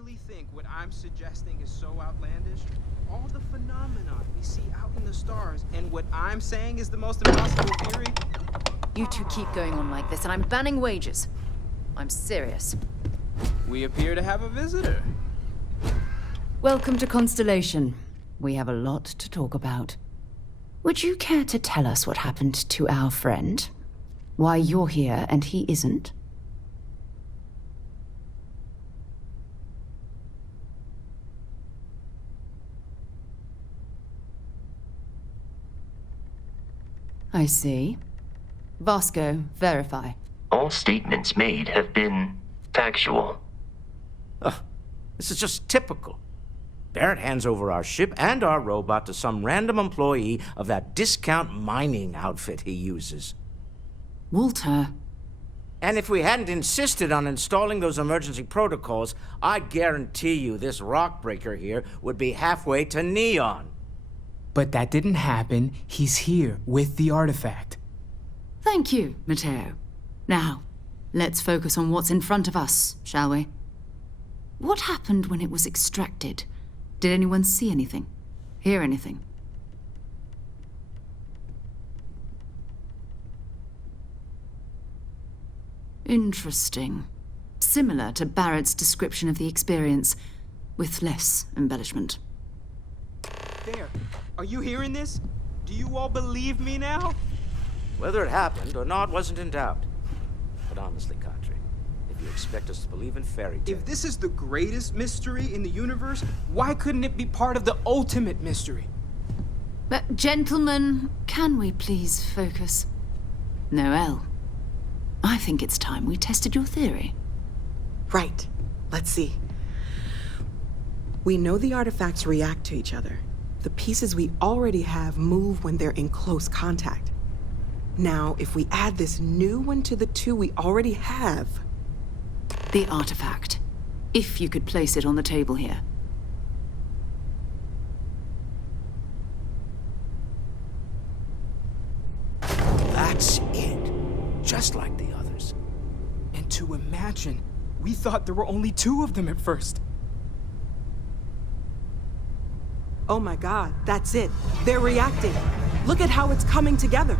really think what I'm suggesting is so outlandish? All the phenomenon we see out in the stars, and what I'm saying is the most impossible theory? You two keep going on like this, and I'm banning wages. I'm serious. We appear to have a visitor. Welcome to Constellation. We have a lot to talk about. Would you care to tell us what happened to our friend? Why you're here and he isn't? I see. Vasco, verify. All statements made have been factual. This is just typical. Barrett hands over our ship and our robot to some random employee of that discount mining outfit he uses. Walter. And if we hadn't insisted on installing those emergency protocols, I guarantee you this rock breaker here would be halfway to Neon. But that didn't happen. He's here with the artifact. Thank you, Matteo. Now, let's focus on what's in front of us, shall we? What happened when it was extracted? Did anyone see anything? Hear anything? Interesting. Similar to Barrett's description of the experience, with less embellishment. There. Are you hearing this? Do you all believe me now? Whether it happened or not wasn't in doubt. But honestly, Kadri, if you expect us to believe in fairy tales... If this is the greatest mystery in the universe, why couldn't it be part of the ultimate mystery? But, gentlemen, can we please focus? Noel, I think it's time we tested your theory. Right. Let's see. We know the artifacts react to each other. The pieces we already have move when they're in close contact. Now, if we add this new one to the two we already have... The artifact. If you could place it on the table here. That's it. Just like the others. And to imagine, we thought there were only 2 of them at first. Oh my god, that's it. They're reacting. Look at how it's coming together.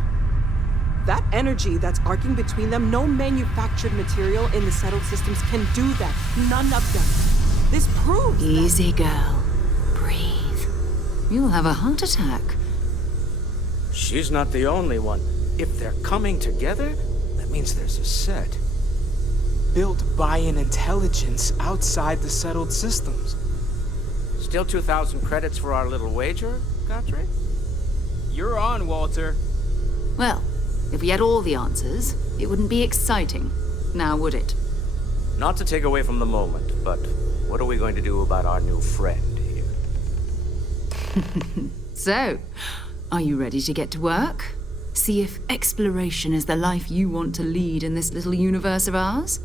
That energy that's arcing between them, no manufactured material in the settled systems can do that. None of them. This proves Easy, girl. Breathe. You'll have a heart attack. She's not the only one. If they're coming together, that means there's a set. Built by an intelligence outside the settled systems. Still 2,000 credits for our little wager, Kadri? You're on, Walter. Well, if we had all the answers, it wouldn't be exciting. Now, would it? Not to take away from the moment, but what are we going to do about our new friend here? So, are you ready to get to work? See if exploration is the life you want to lead in this little universe of ours?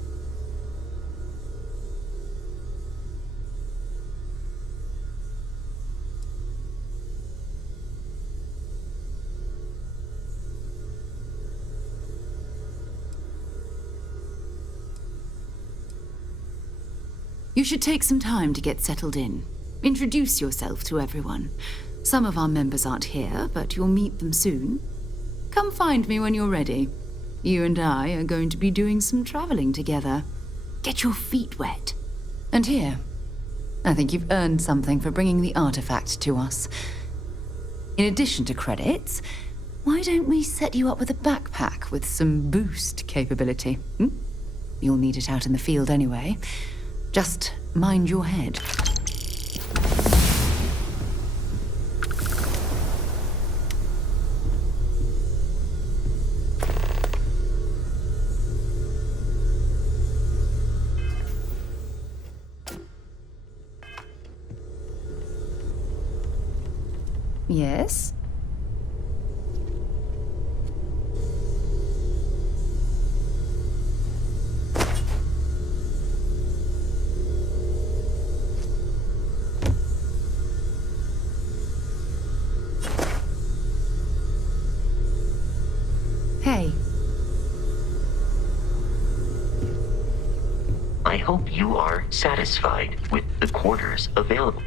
You should take some time to get settled in. Introduce yourself to everyone. Some of our members aren't here, but you'll meet them soon. Come find me when you're ready. You and I are going to be doing some traveling together. Get your feet wet. And here, I think you've earned something for bringing the artifact to us. In addition to credits, why don't we set you up with a backpack with some boost capability? You'll need it out in the field anyway. Just mind your head. Yes? I hope you are satisfied with the quarters available.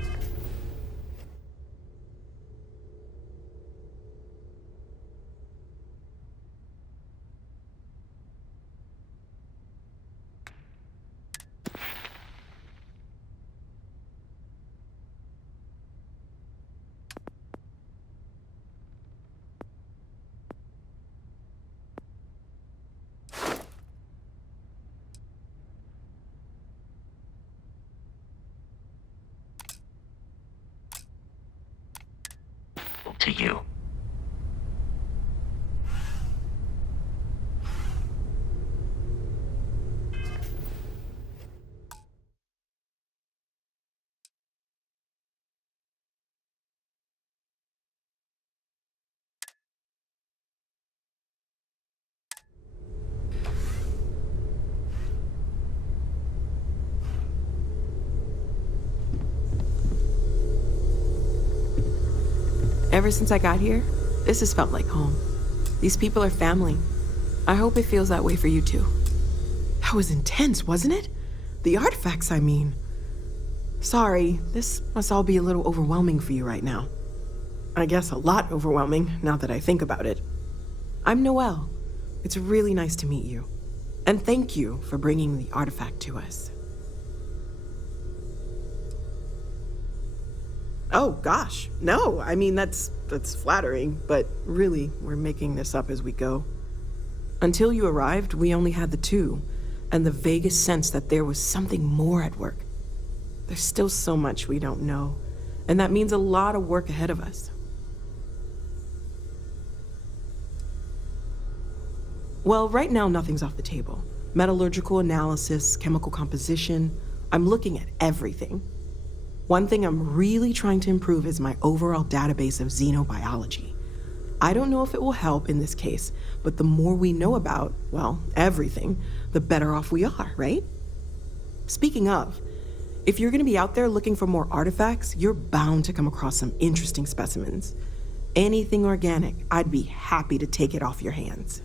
To you. Ever since I got here, this has felt like home. These people are family. I hope it feels that way for you too. That was intense, wasn't it? The artifacts, I mean. Sorry, this must all be a little overwhelming for you right now. I guess a lot overwhelming, now that I think about it. I'm Noelle. It's really nice to meet you. And thank you for bringing the artifact to us. Oh, gosh. No, I mean, that's flattering, but really, we're making this up as we go. Until you arrived, we only had the two, and the vaguest sense that there was something more at work. There's still so much we don't know, and that means a lot of work ahead of us. Well, right now, nothing's off the table. Metallurgical analysis, chemical composition, I'm looking at everything. One thing I'm really trying to improve is my overall database of xenobiology. I don't know if it will help in this case, but the more we know about, well, everything, the better off we are, right? Speaking of, if you're gonna be out there looking for more artifacts, you're bound to come across some interesting specimens. Anything organic, I'd be happy to take it off your hands.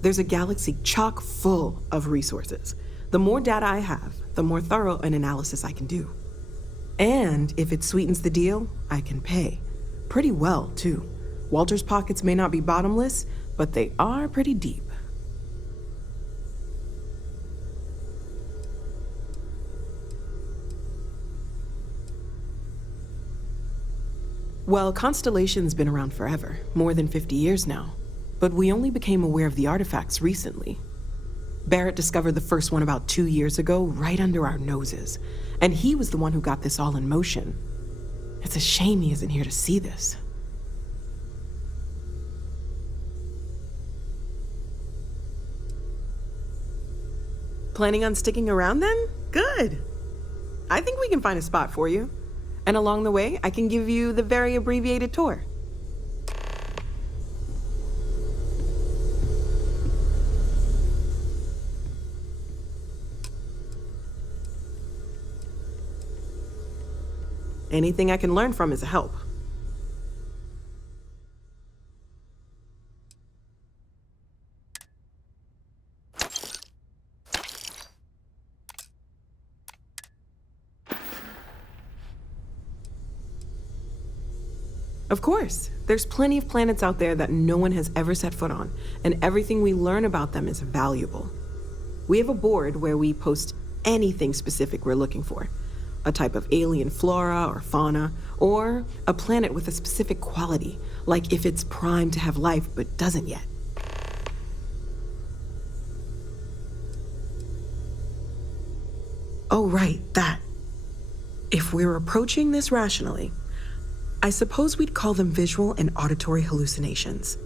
There's a galaxy chock full of resources. The more data I have, the more thorough an analysis I can do. And if it sweetens the deal, I can pay. Pretty well, too. Walter's pockets may not be bottomless, but they are pretty deep. Well, Constellation's been around forever, more than 50 years now. But we only became aware of the artifacts recently. Barrett discovered the first one about 2 years ago, right under our noses. And he was the one who got this all in motion. It's a shame he isn't here to see this. Planning on sticking around then? Good. I think we can find a spot for you. And along the way, I can give you the very abbreviated tour. Anything I can learn from is a help. Of course, there's plenty of planets out there that no one has ever set foot on, and everything we learn about them is valuable. We have a board where we post anything specific we're looking for. A type of alien flora or fauna, or a planet with a specific quality, like if it's primed to have life but doesn't yet. Oh, right, that. If we're approaching this rationally, I suppose we'd call them visual and auditory hallucinations.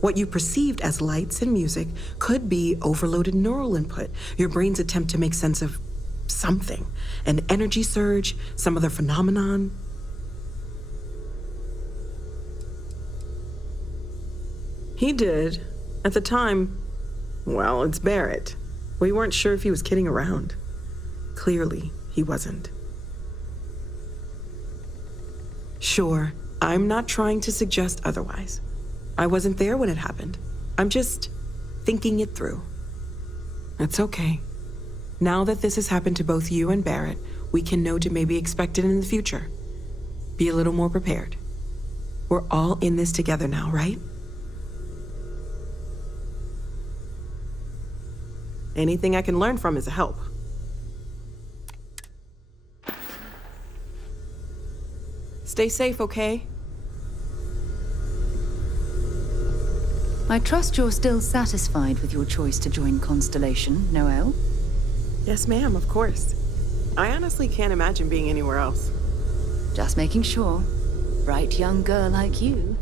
What you perceived as lights and music could be overloaded neural input, your brain's attempt to make sense of something, an energy surge, some other phenomenon. He did. At the time, well, it's Barrett. We weren't sure if he was kidding around. Clearly, he wasn't. Sure, I'm not trying to suggest otherwise. I wasn't there when it happened. I'm just thinking it through. It's okay. Now that this has happened to both you and Barrett, we can know to maybe expect it in the future. Be a little more prepared. We're all in this together now, right? Anything I can learn from is a help. Stay safe, okay? I trust you're still satisfied with your choice to join Constellation, Noelle? Yes, ma'am, of course. I honestly can't imagine being anywhere else. Just making sure. Bright young girl like you,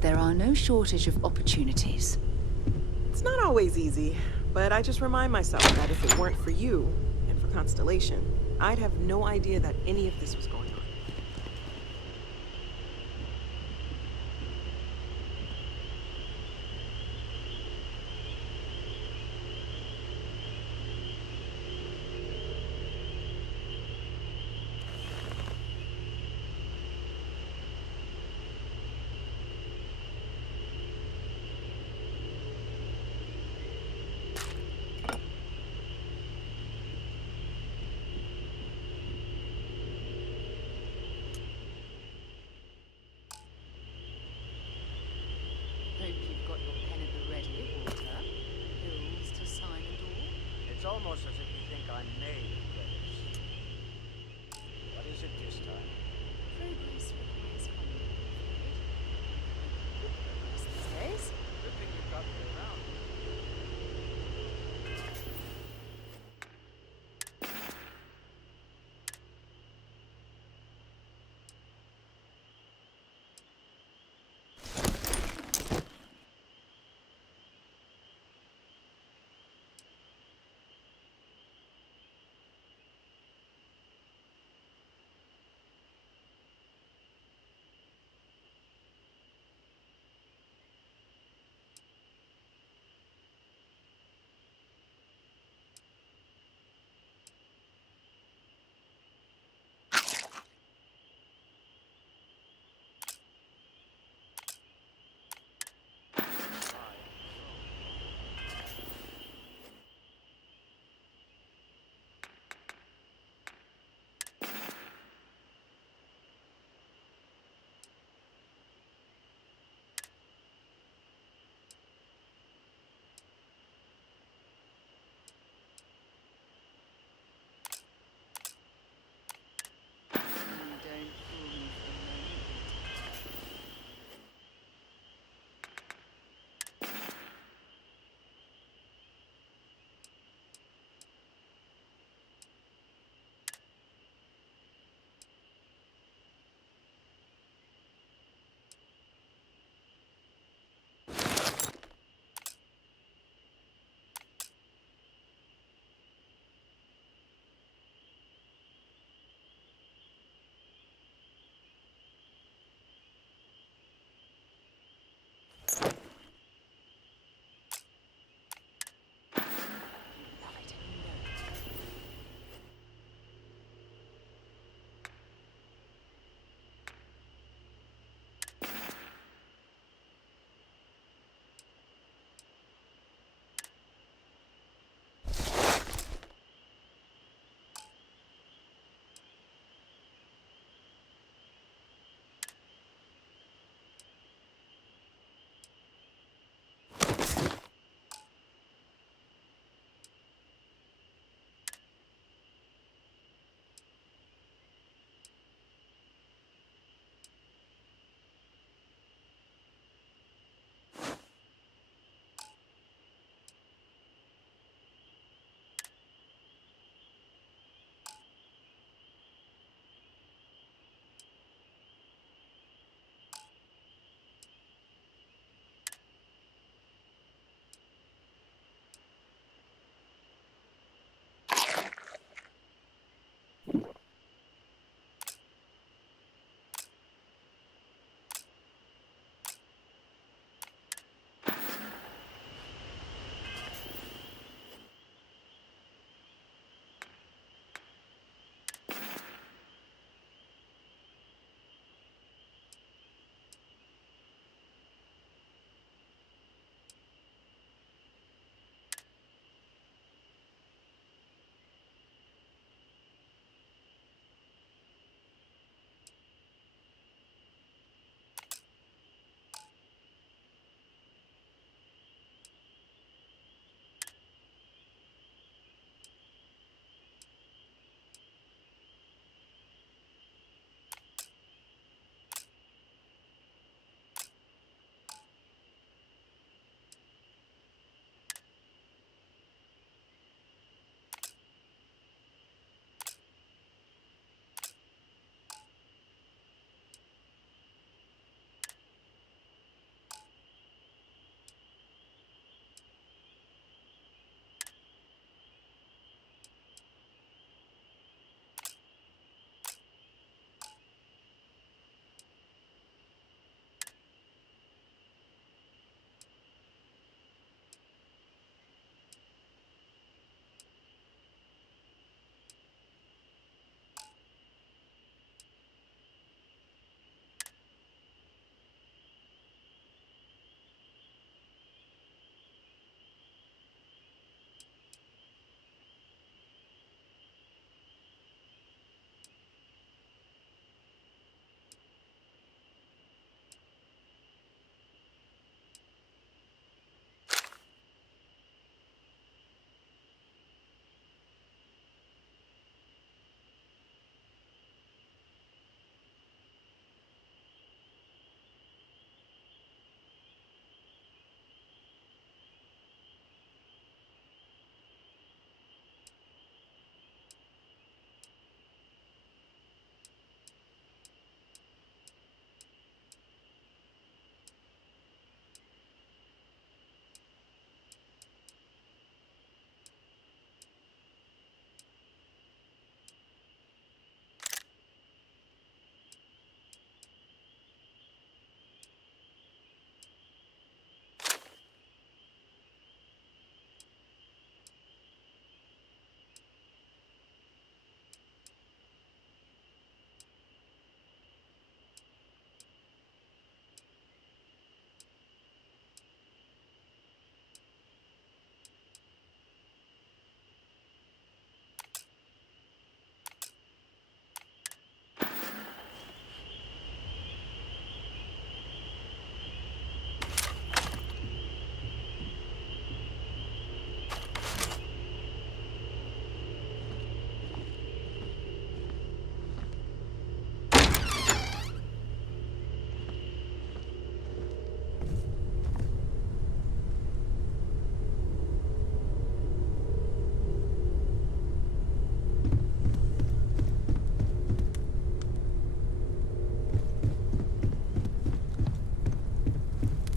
there are no shortage of opportunities. It's not always easy, but I just remind myself that if it weren't for you and for Constellation, I'd have no idea that any of this was going on. Hope you've got your pen at the ready, Walter. Bills to sign and all. It's almost as if you think I'm made for this. What is it this time? Progress requires comfort, I'm afraid. Progress these days. Good thing you've got me around.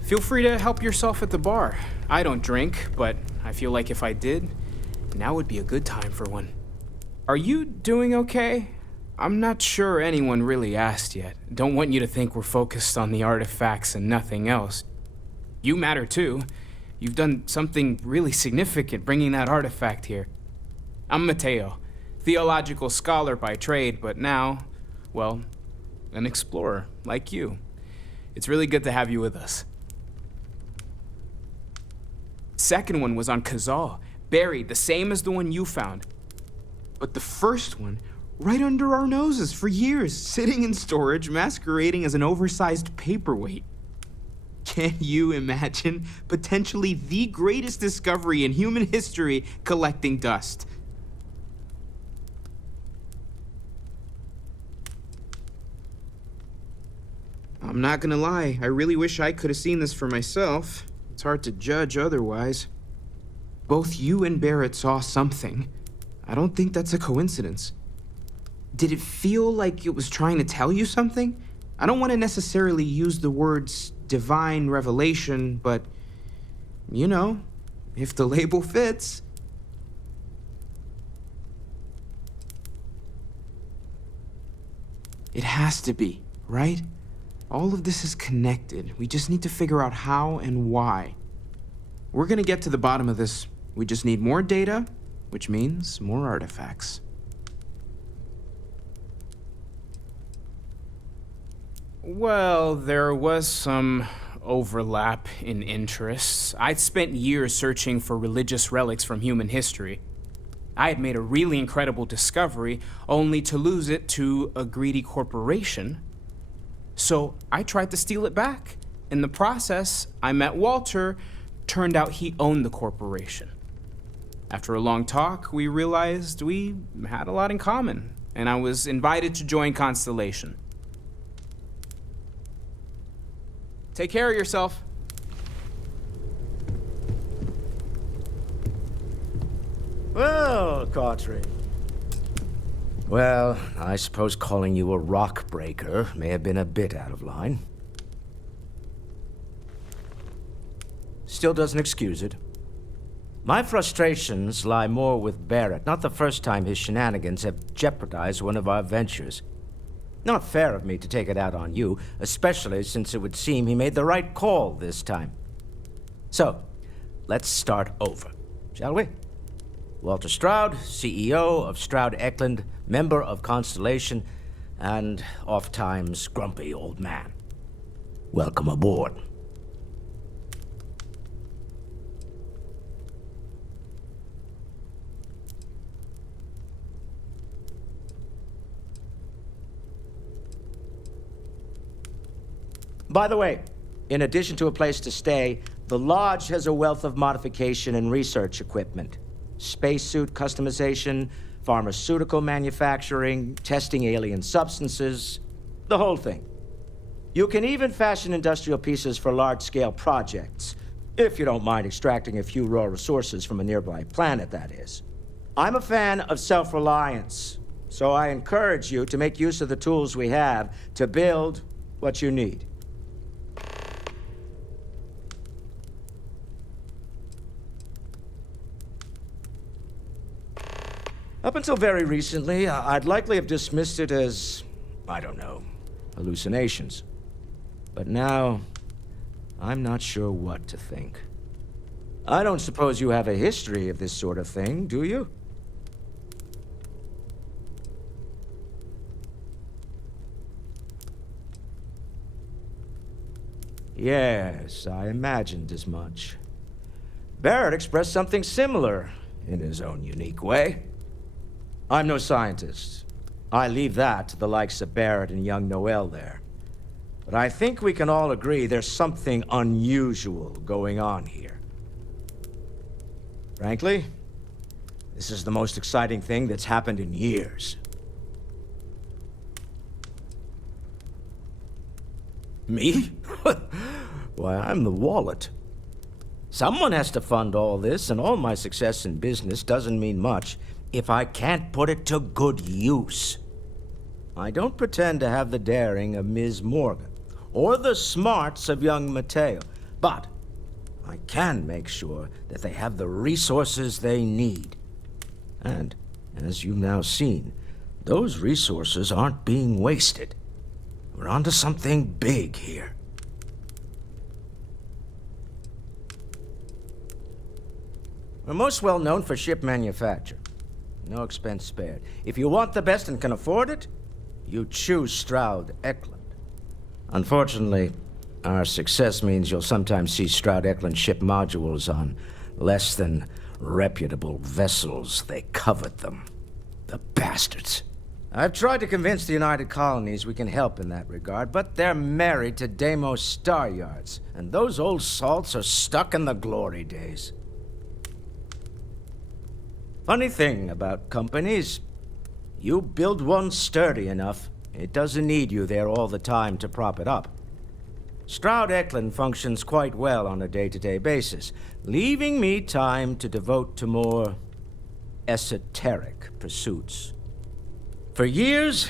Feel free to help yourself at the bar. I don't drink, but I feel like if I did, now would be a good time for one. Are you doing okay? I'm not sure anyone really asked yet. Don't want you to think we're focused on the artifacts and nothing else. You matter too. You've done something really significant bringing that artifact here. I'm Mateo, theological scholar by trade, but now, well, an explorer like you. It's really good to have you with us. Second one was on Kazal, buried the same as the one you found. But the first one, right under our noses for years, sitting in storage, masquerading as an oversized paperweight. Can you imagine potentially the greatest discovery in human history collecting dust? I'm not gonna lie, I really wish I could have seen this for myself. It's hard to judge otherwise. Both you and Barrett saw something. I don't think that's a coincidence. Did it feel like it was trying to tell you something? I don't want to necessarily use the words divine revelation, but, you know, if the label fits. It has to be, right? All of this is connected. We just need to figure out how and why. We're gonna get to the bottom of this. We just need more data, which means more artifacts. Well, there was some overlap in interests. I'd spent years searching for religious relics from human history. I had made a really incredible discovery, only to lose it to a greedy corporation. So I tried to steal it back. In the process, I met Walter. Turned out he owned the corporation. After a long talk, we realized we had a lot in common, and I was invited to join Constellation. Take care of yourself. Well, Cartry. Well, I suppose calling you a rock breaker may have been a bit out of line. Still doesn't excuse it. My frustrations lie more with Barrett, not the first time his shenanigans have jeopardized one of our ventures. Not fair of me to take it out on you, especially since it would seem he made the right call this time. So, let's start over, shall we? Walter Stroud, CEO of Stroud Eklund, member of Constellation, and oft-times grumpy old man. Welcome aboard. By the way, in addition to a place to stay, the Lodge has a wealth of modification and research equipment. Spacesuit customization, pharmaceutical manufacturing, testing alien substances, the whole thing. You can even fashion industrial pieces for large-scale projects, if you don't mind extracting a few raw resources from a nearby planet, that is. I'm a fan of self-reliance, so I encourage you to make use of the tools we have to build what you need. Up until very recently, I'd likely have dismissed it as, I don't know, hallucinations. But now, I'm not sure what to think. I don't suppose you have a history of this sort of thing, do you? Yes, I imagined as much. Barrett expressed something similar, in his own unique way. I'm no scientist. I leave that to the likes of Barrett and young Noel there. But I think we can all agree there's something unusual going on here. Frankly, this is the most exciting thing that's happened in years. Me? Why, I'm the wallet. Someone has to fund all this, and all my success in business doesn't mean much if I can't put it to good use. I don't pretend to have the daring of Ms. Morgan, or the smarts of young Mateo, But I can make sure that they have the resources they need. And, as you've now seen, those resources aren't being wasted. We're onto something big here. We're most well known for ship manufacture. No expense spared. If you want the best and can afford it, you choose Stroud Eklund. Unfortunately, our success means you'll sometimes see Stroud Eklund ship modules on less than reputable vessels. They covet them. The bastards. I've tried to convince the United Colonies we can help in that regard, but they're married to Deimos Star Yards, and those old salts are stuck in the glory days. Funny thing about companies, you build one sturdy enough, it doesn't need you there all the time to prop it up. Stroud Eklund functions quite well on a day-to-day basis, leaving me time to devote to more esoteric pursuits. For years,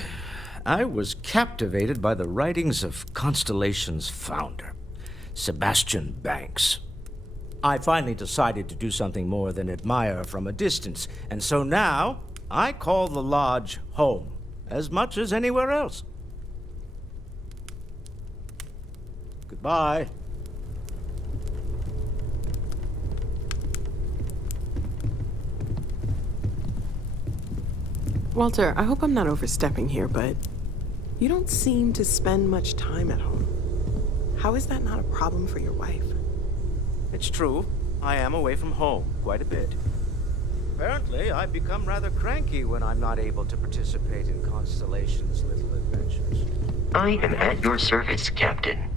I was captivated by the writings of Constellation's founder, Sebastian Banks. I finally decided to do something more than admire from a distance, and so now I call the Lodge home, as much as anywhere else. Goodbye. Walter, I hope I'm not overstepping here, but you don't seem to spend much time at home. How is that not a problem for your wife? It's true, I am away from home quite a bit. Apparently, I've become rather cranky when I'm not able to participate in Constellation's little adventures. I am at your service, Captain.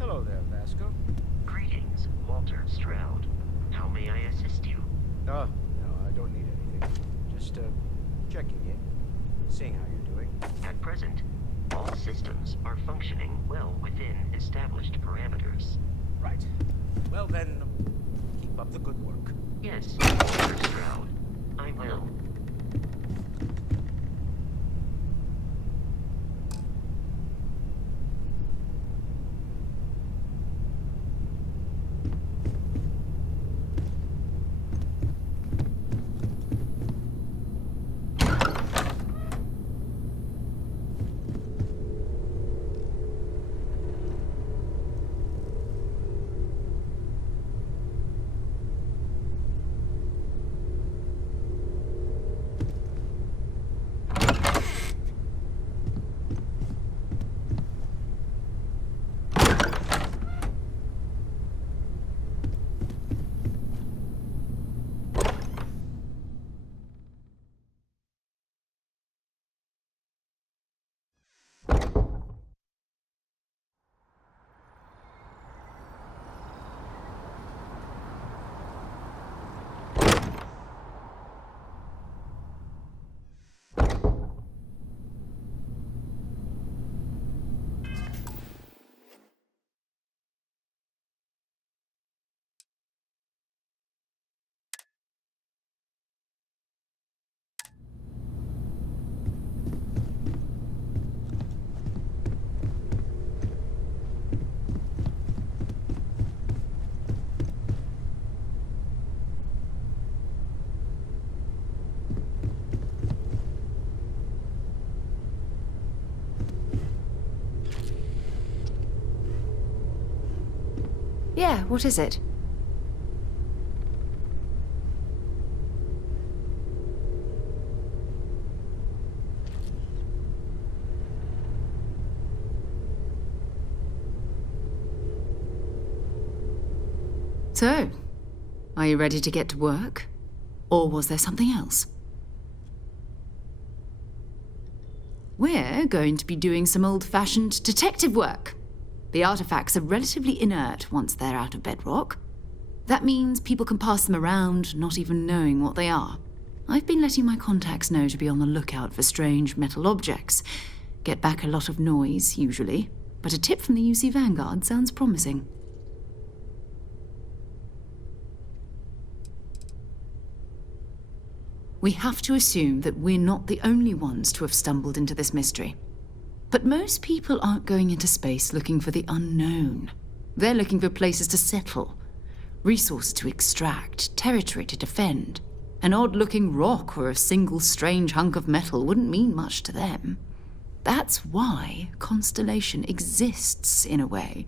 Hello there, Vasco. Greetings, Walter Stroud. How may I assist you? No, I don't need anything. Just, checking in, seeing how you're doing. At present, all systems are functioning well within established parameters. Right. Well then, keep up the good work. Yes, Walter Stroud. I will. Yeah, what is it? So, are you ready to get to work? Or was there something else? We're going to be doing some old-fashioned detective work. The artifacts are relatively inert once they're out of bedrock. That means people can pass them around, not even knowing what they are. I've been letting my contacts know to be on the lookout for strange metal objects. Get back a lot of noise, usually, but a tip from the UC Vanguard sounds promising. We have to assume that we're not the only ones to have stumbled into this mystery. But most people aren't going into space looking for the unknown. They're looking for places to settle, resources to extract, territory to defend. An odd-looking rock or a single strange hunk of metal wouldn't mean much to them. That's why Constellation exists, in a way,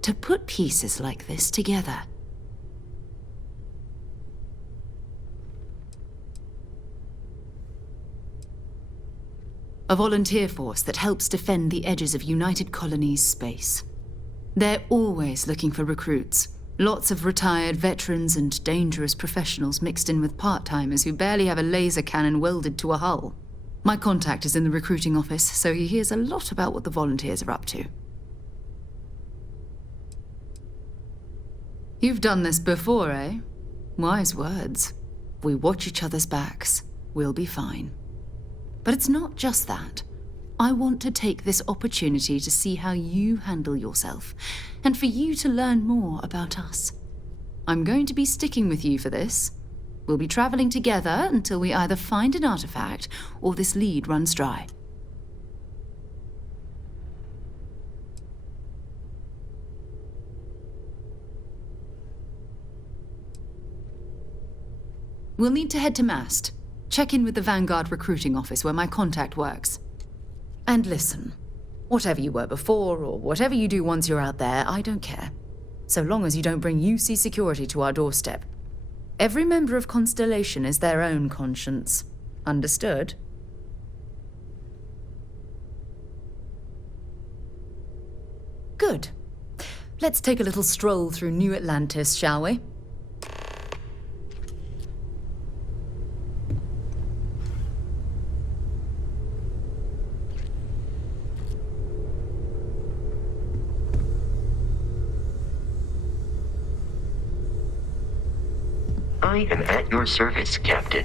to put pieces like this together. A volunteer force that helps defend the edges of United Colonies space. They're always looking for recruits. Lots of retired veterans and dangerous professionals mixed in with part-timers who barely have a laser cannon welded to a hull. My contact is in the recruiting office, so he hears a lot about what the volunteers are up to. You've done this before, eh? Wise words. If we watch each other's backs, we'll be fine. But it's not just that. I want to take this opportunity to see how you handle yourself, and for you to learn more about us. I'm going to be sticking with you for this. We'll be traveling together until we either find an artifact or this lead runs dry. We'll need to head to Mast. Check in with the Vanguard recruiting office where my contact works. And listen, whatever you were before or whatever you do once you're out there, I don't care. So long as you don't bring UC security to our doorstep. Every member of Constellation is their own conscience. Understood? Good. Let's take a little stroll through New Atlantis, shall we? I am at your service, Captain.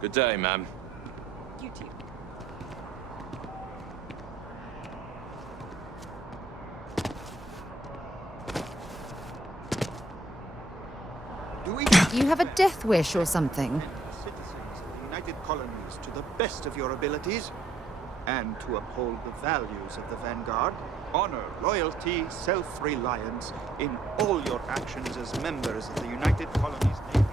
Good day, ma'am. You too. Do you have a death wish or something? Citizens of the United Colonies to the best of your abilities, and to uphold the values of the Vanguard, honor, loyalty, self-reliance in all your actions as members of the United Colonies Navy.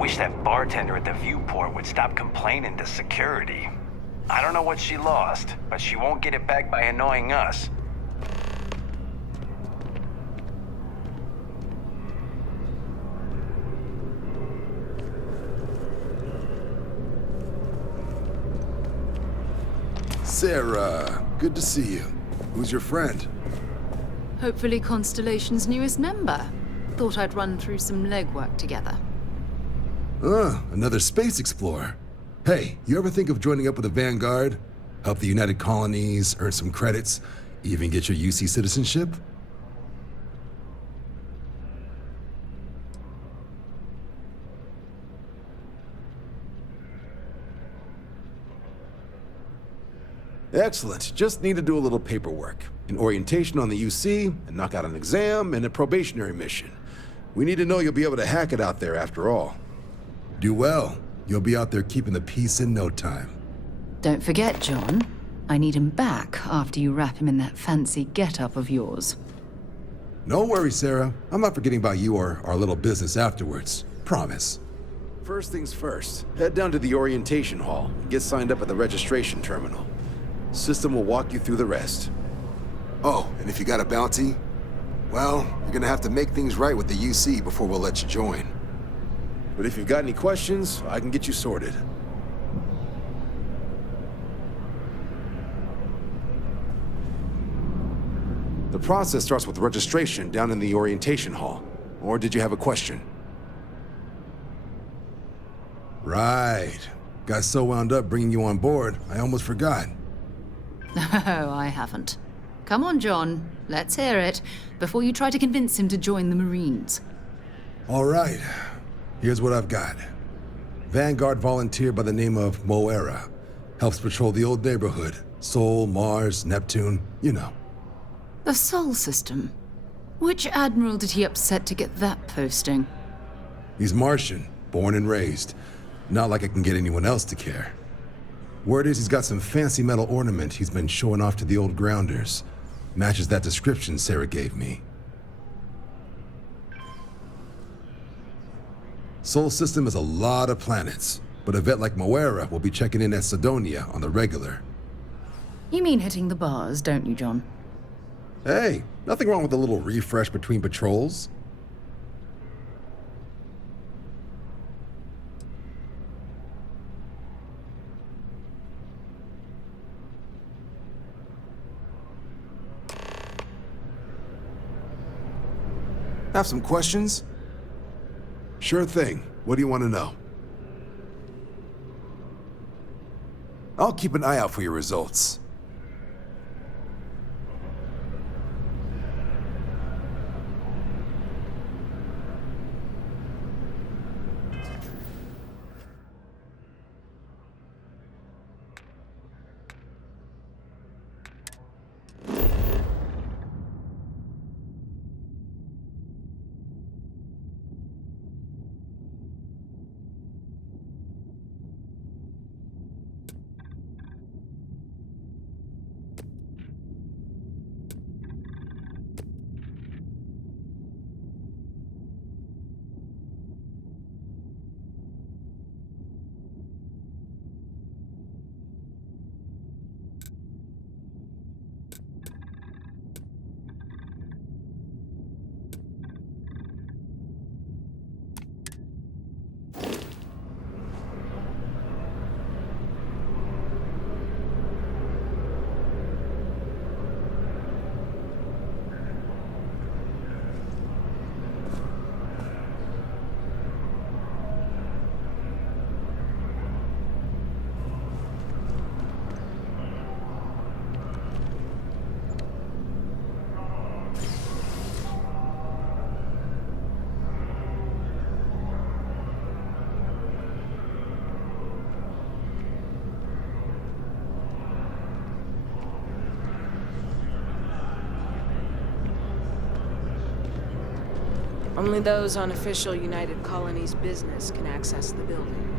Wish that bartender at the viewport would stop complaining to security. I don't know what she lost, but she won't get it back by annoying us. Sarah, good to see you. Who's your friend? Hopefully Constellation's newest member. Thought I'd run through some legwork together. Another space explorer. Hey, you ever think of joining up with the Vanguard? Help the United Colonies, earn some credits, even get your UC citizenship? Excellent. Just need to do a little paperwork. An orientation on the UC, and knock out an exam, and a probationary mission. We need to know you'll be able to hack it out there after all. Do well. You'll be out there keeping the peace in no time. Don't forget, John. I need him back after you wrap him in that fancy get-up of yours. No worries, Sarah. I'm not forgetting about you or our little business afterwards. Promise. First things first, head down to the orientation hall and get signed up at the registration terminal. System will walk you through the rest. Oh, and if you got a bounty, well, you're gonna have to make things right with the UC before we'll let you join. But if you've got any questions, I can get you sorted. The process starts with registration down in the orientation hall. Or did you have a question? Right. Got so wound up bringing you on board, I almost forgot. Oh, I haven't. Come on, John. Let's hear it, before you try to convince him to join the Marines. All right. Here's what I've got. Vanguard volunteer by the name of Moira. Helps patrol the old neighborhood. Sol, Mars, Neptune, you know. The Sol system. Which admiral did he upset to get that posting? He's Martian, born and raised. Not like I can get anyone else to care. Word is he's got some fancy metal ornament he's been showing off to the old grounders. Matches that description Sarah gave me. Sol system is a lot of planets, but a vet like Moira will be checking in at Sidonia on the regular. You mean hitting the bars, don't you, John? Hey, nothing wrong with a little refresh between patrols. Have some questions? Sure thing. What do you want to know? I'll keep an eye out for your results. Only those on official United Colonies business can access the building.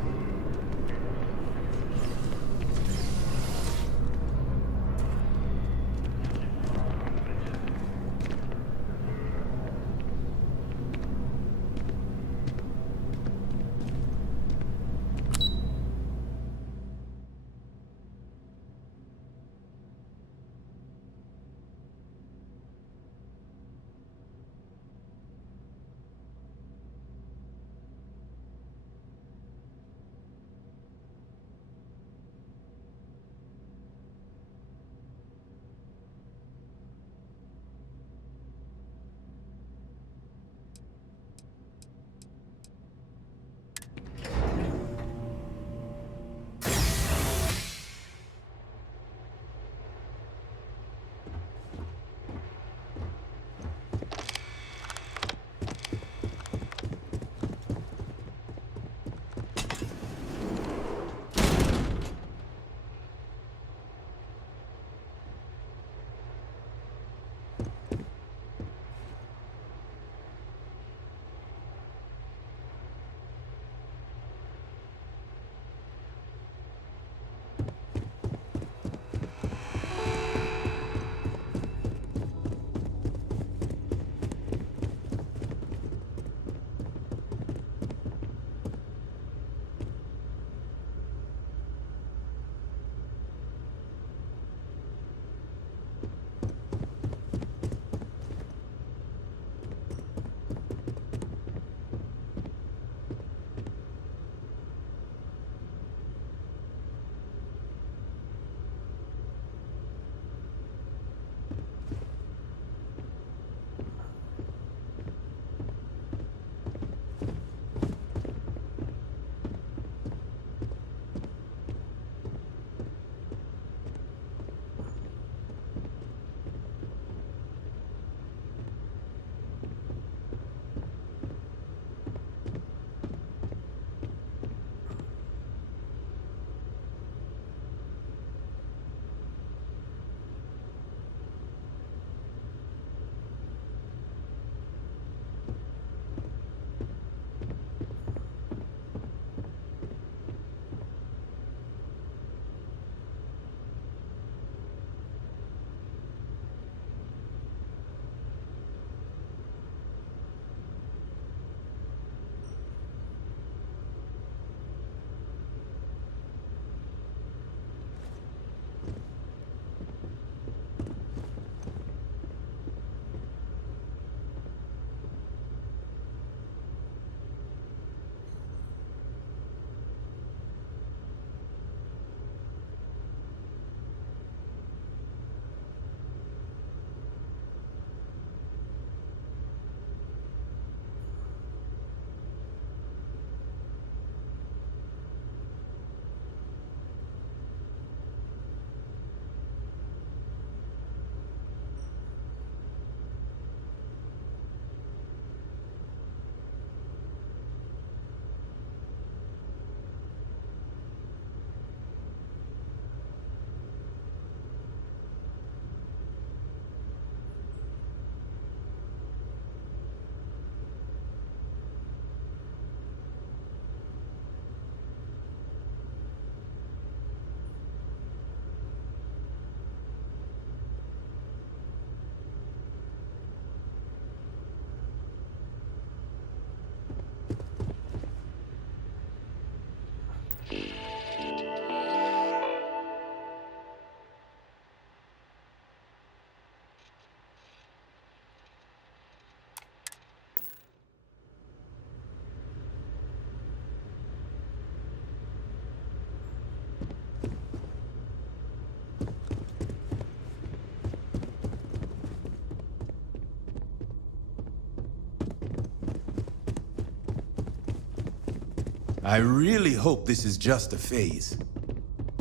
I really hope this is just a phase.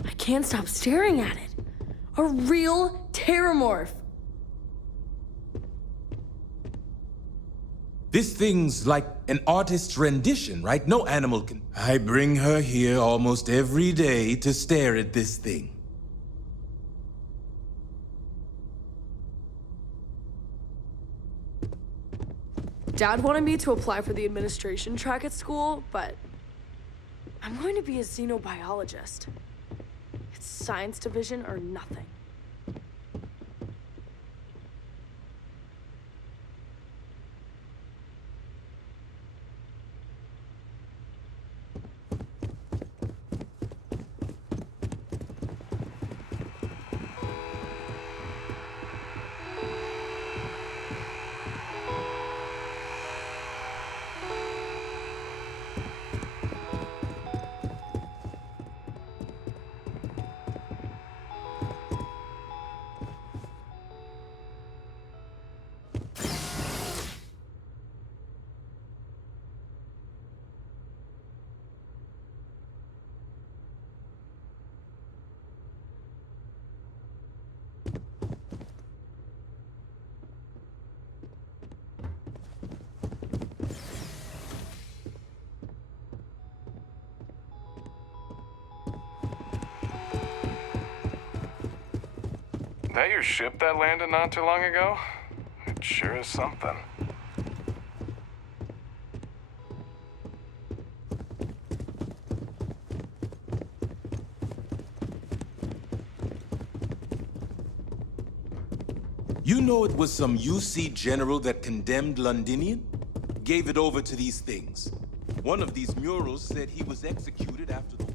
I can't stop staring at it. A real terramorph. This thing's like an artist's rendition, right? No animal can. I bring her here almost every day to stare at this thing. Dad wanted me to apply for the administration track at school, but I'm going to be a xenobiologist. It's science division or nothing. That your ship that landed not too long ago? It sure is something. You know it was some UC general that condemned Londinian? Gave it over to these things. One of these murals said he was executed after the war.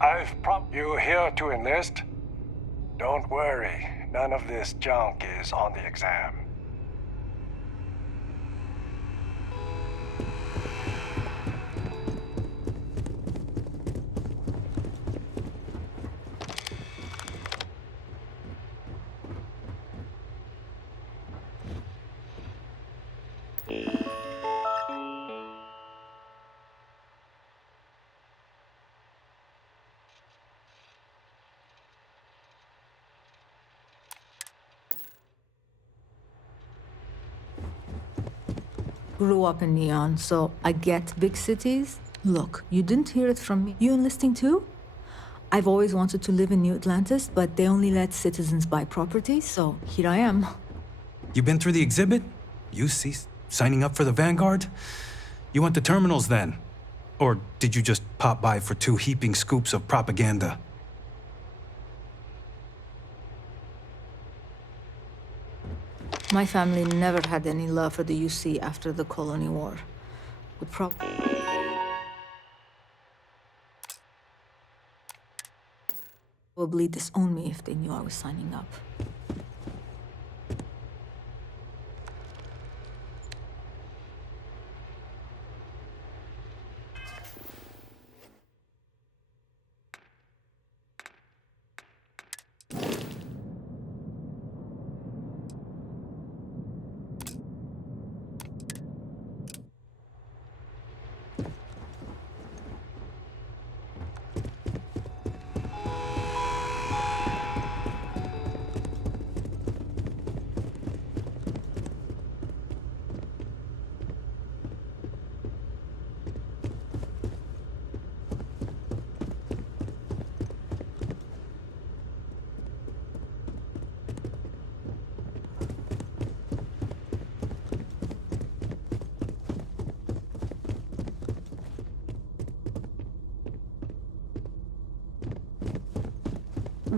I've prompted you here to enlist. Don't worry, none of this junk is on the exam. Grew up in Neon, so I get big cities. Look, you didn't hear it from me. You enlisting too? I've always wanted to live in New Atlantis, but they only let citizens buy property, so here I am. You been through the exhibit? You see, signing up for the Vanguard? You went to terminals then? Or did you just pop by for 2 heaping scoops of propaganda? My family never had any love for the UC after the Colony War. Would probably disown me if they knew I was signing up.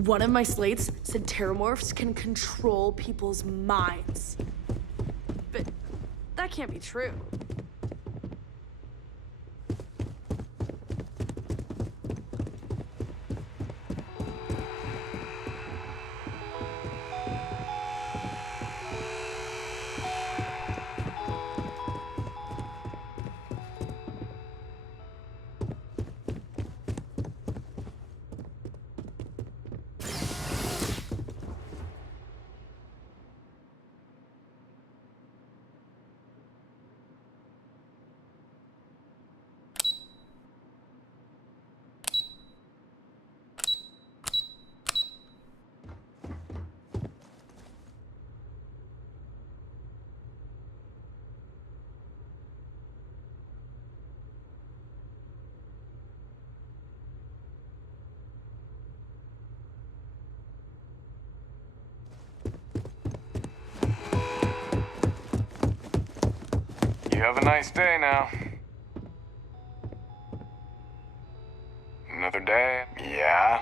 One of my slates said terramorphs can control people's minds. But that can't be true. have a nice day now. Another day? Yeah.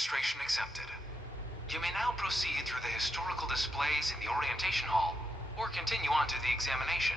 registration accepted. You may now proceed through the historical displays in the orientation hall, or continue on to the examination.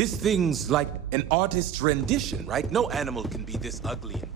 This thing's like an artist's rendition, right? No animal can be this ugly and